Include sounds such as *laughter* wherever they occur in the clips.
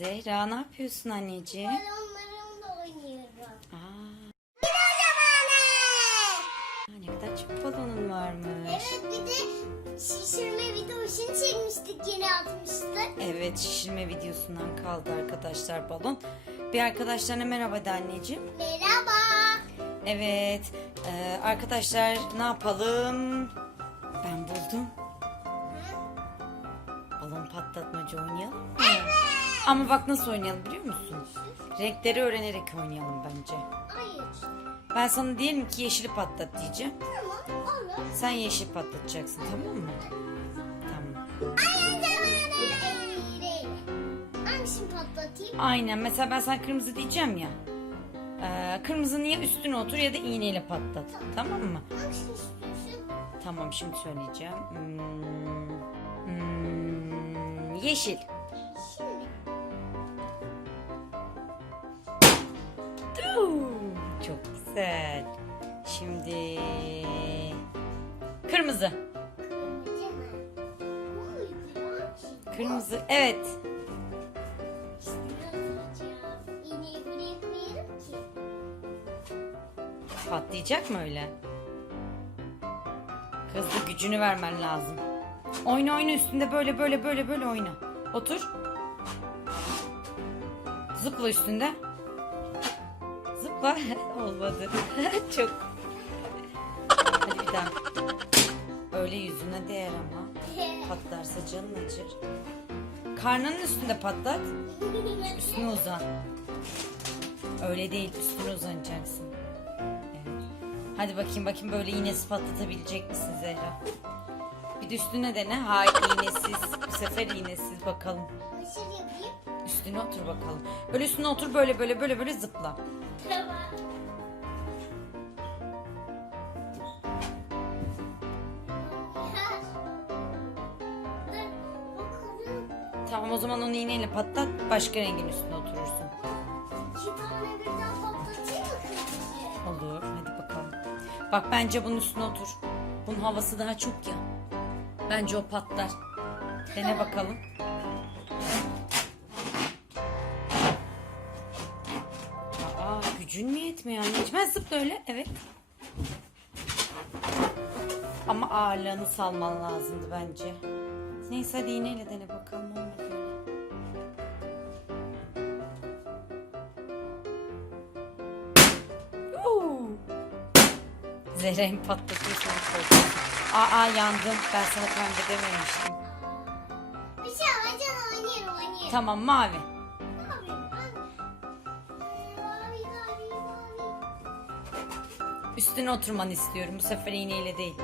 Zehra ne yapıyorsun anneciğim? Balonlarımla oynuyorum. Aa, zamanı. ne kadar çok balonun varmış. Evet bir de şişirme videosunu çekmiştik yeni atmıştık. Evet şişirme videosundan kaldı arkadaşlar balon. Bir arkadaşlarına merhaba de anneciğim. Merhaba. Evet e, arkadaşlar ne yapalım? Ben buldum. Balon patlatmaca oynayalım mı? Ama bak nasıl oynayalım biliyor musun? Renkleri öğrenerek oynayalım bence. Hayır. Ben sana diyelim ki yeşili patlat diyeceğim. Tamam olur. Sen yeşil patlatacaksın tamam mı? Tamam. Aynı zamanı. Hangisini patlatayım? Aynen mesela ben sana kırmızı diyeceğim ya. Ee, kırmızı niye üstüne otur ya da iğneyle patlat. Tamam mı? Hangisini istiyorsun? Tamam şimdi söyleyeceğim. Hmm, hmm, yeşil. Güzel. Şimdi kırmızı. Kırmızı. Evet. Patlayacak mı öyle? Hızlı gücünü vermen lazım. Oyna oyna üstünde böyle böyle böyle böyle oyna. Otur. Zıpla üstünde. Zıpla. *laughs* Olmadı. *laughs* Çok. Hadi bir daha. Öyle yüzüne değer ama. Patlarsa canın acır. Karnının üstünde patlat. Üstüne uzan. Öyle değil üstüne uzanacaksın. Evet. Hadi bakayım bakayım böyle iğnesiz patlatabilecek misin Zehra? Bir de üstüne dene. Hayır iğnesiz. Bu sefer iğnesiz bakalım. Nasıl yapayım? Üstüne otur bakalım. Böyle üstüne otur böyle böyle böyle böyle zıpla. Tamam. Tamam o zaman onu iğneyle patlat. Başka rengin üstüne oturursun. İki tane birden patlatayım mı kırmızı? Olur. Hadi bakalım. Bak bence bunun üstüne otur. Bunun havası daha çok ya. Bence o patlar. Dene bakalım. Aa gücün mü yetmiyor anneciğim? Ben zıpla öyle. Evet. Ama ağırlığını salman lazımdı bence. Neyse hadi iğneyle dene bakalım. Zehra'yı patlatıyorsan korkuyorum. Aa yandım. Ben sana pembe dememiştim. Bir şey alacağım oynayalım oynayalım. Tamam. Mavi, mavi. Mavi, mavi, mavi. Üstüne oturmanı istiyorum. Bu sefer iğneyle değil.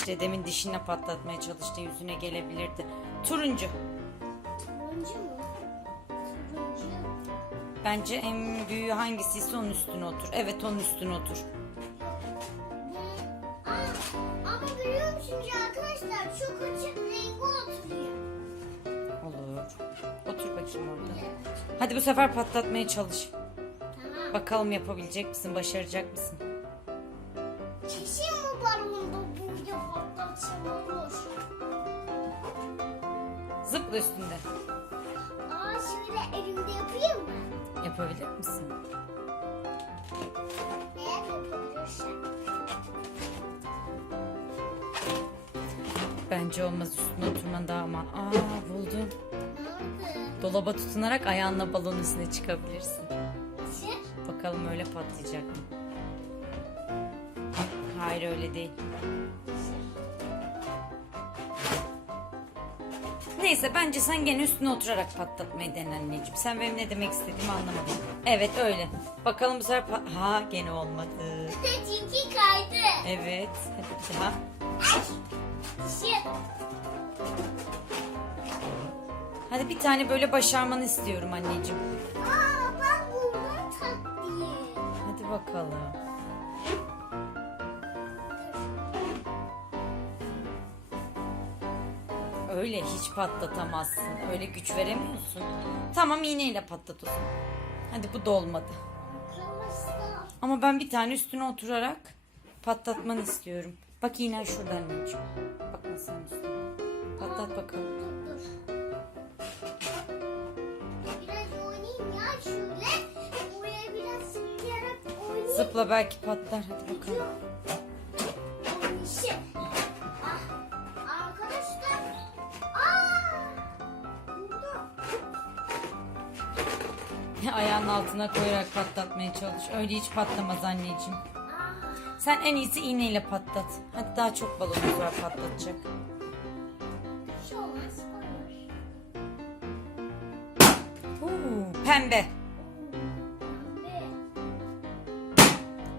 İşte demin dişinle patlatmaya çalıştı. Yüzüne gelebilirdi. Turuncu. Turuncu mu? Turuncu. Bence en büyüğü hangisiyse onun üstüne otur. Evet onun üstüne otur. Aa, ama biliyor musunuz arkadaşlar çok açık rengi oturuyor. Olur. Otur bakayım orada. Hadi bu sefer patlatmaya çalış. Tamam. Bakalım yapabilecek misin? Başaracak mısın? Kesin bu balonda burada olur. Zıpla üstünde. Aa şöyle elimde yapayım mı? Yapabilir misin? Eğer yapabilirsem. Bence olmaz üstüne oturman daha ama. Aa buldum. Ne oldu? Dolaba tutunarak ayağınla balon üstüne çıkabilirsin. Nasıl? Bakalım öyle patlayacak mı? Hayır öyle değil. Neyse bence sen gene üstüne oturarak patlatmayı dene anneciğim. Sen benim ne demek istediğimi anlamadın. Evet öyle. Bakalım bu sefer Ha gene olmadı. Çünkü kaydı. Evet. Hadi bir daha. Şey, Hadi bir tane böyle başarmanı istiyorum anneciğim. aa ben buldum taktiği. Hadi bakalım. Öyle hiç patlatamazsın. Öyle güç veremiyorsun. Tamam iğneyle patlat o zaman. Hadi bu da olmadı. Ama ben bir tane üstüne oturarak patlatmanı istiyorum. Bak iğnen şurada anneciğim. Bak nasıl üstüne. Patlat bakalım. Zıpla belki patlar. Hadi bakalım. *laughs* Ayağının altına koyarak patlatmaya çalış. Öyle hiç patlamaz anneciğim. Sen en iyisi iğneyle patlat. Hadi daha çok balonumuz var patlatacak. şey olmaz. Huu, pembe. Pembe.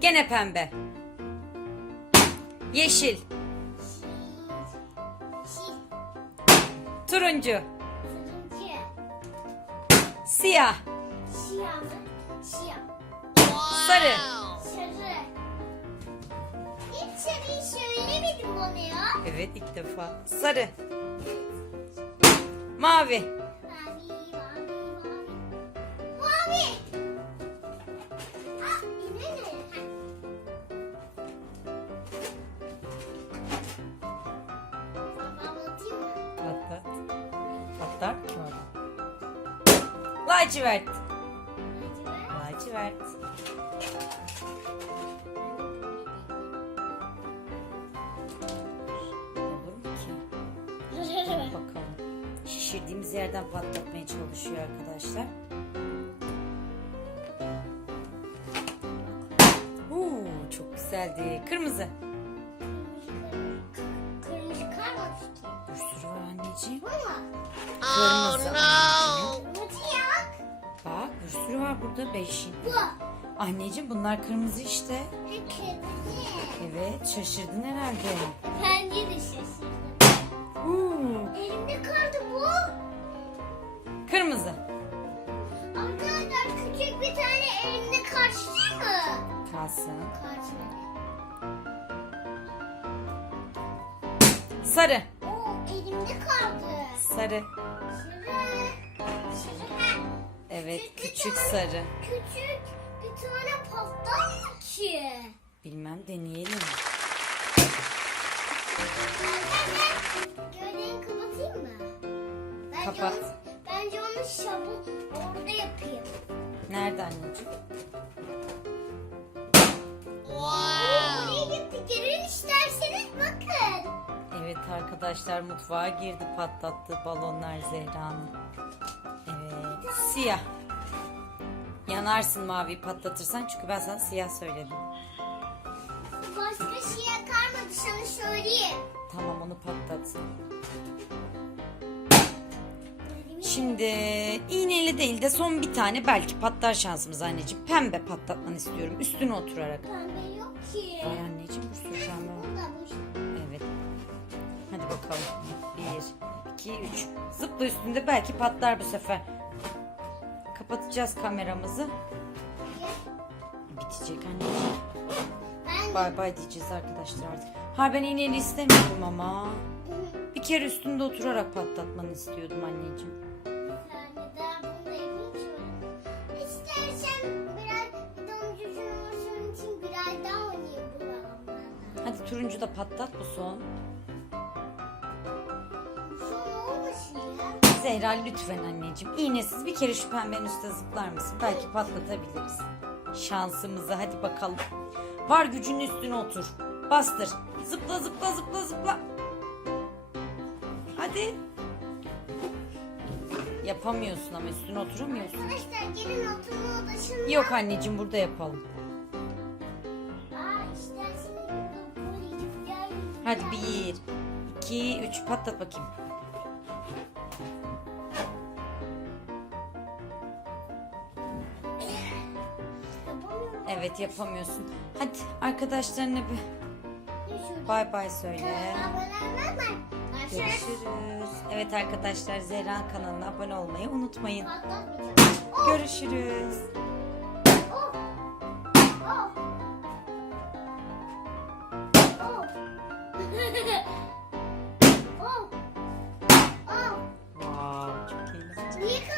Gene pembe. Yeşil. Turuncu. Siyah. Siyah mı? Siyah. Sarı. Sarı. Hiç sarıyı söylemedim bana ya. Evet ilk defa. Sarı. Mavi. Mavi, mavi, mavi. Mavi. Ah, yine ne? Babam atayım mı? Patlat. Patlar mı ki orada? Lacivert. Lacivert. Şişirdiğimiz yerden patlatmaya çalışıyor arkadaşlar. Uuu çok güzeldi. Kırmızı. Kırmızı kalmadı ki. Bir sürü var anneciğim. Bu mu? Kırmızı anneciğim. Kırmızı yak. Bak bir sürü var burada beşin. Bu. Anneciğim bunlar kırmızı işte. Ha, Kırmızı. Evet şaşırdın herhalde. Bence de şaşırdım. Uuu Elimde kaldı. Kırmızı. Arkadaşlar küçük bir tane elimde karşı mı? Kalsın. Karşı. Sarı. Oo elimde kaldı. Sarı. Sarı. Sarı. Ha, Evet küçük sarı. Küçük bir tane patlar mı ki? Bilmem deneyelim. *laughs* Bence Kapat. Onu, bence onu şabun orada yapayım. Nerede anneciğim? Oraya gitti. Gelin isterseniz bakın. Evet arkadaşlar mutfağa girdi patlattı balonlar Zehra'nın. Evet siyah. Yanarsın mavi patlatırsan çünkü ben sana siyah söyledim. Başka şey kalmadı sana söyleyeyim. Tamam onu patlatsın. Şimdi iğneyle değil de son bir tane belki patlar şansımız anneciğim. Pembe patlatmanı istiyorum üstüne oturarak. Pembe yok ki. Var anneciğim bir sürü pembe var. Evet. Hadi bakalım. Bir, iki, üç. Zıpla üstünde belki patlar bu sefer. Kapatacağız kameramızı. Bitecek anneciğim. Ben Bay bay diyeceğiz arkadaşlar artık. Ha ben iğneyle istemiyorum ama. Bir kere üstünde oturarak patlatmanı istiyordum anneciğim. Turuncu da patlat bu son. Zehra lütfen anneciğim. İğnesiz bir kere şu pembenin üstüne zıplar mısın? Belki patlatabiliriz. Şansımıza hadi bakalım. Var gücünün üstüne otur. Bastır. Zıpla zıpla zıpla zıpla. Hadi. Yapamıyorsun ama üstüne oturamıyorsun. Arkadaşlar gelin oturma odasında. Yok anneciğim burada yapalım. Hadi bir, iki, üç patlat bakayım. Evet yapamıyorsun. Hadi arkadaşlarına bir bay bay söyle. Görüşürüz. Evet arkadaşlar Zehra kanalına abone olmayı unutmayın. Patlatmayacağım. Görüşürüz.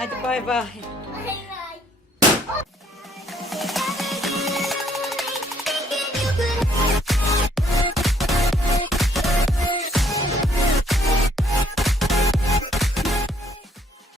Hadi bay bay.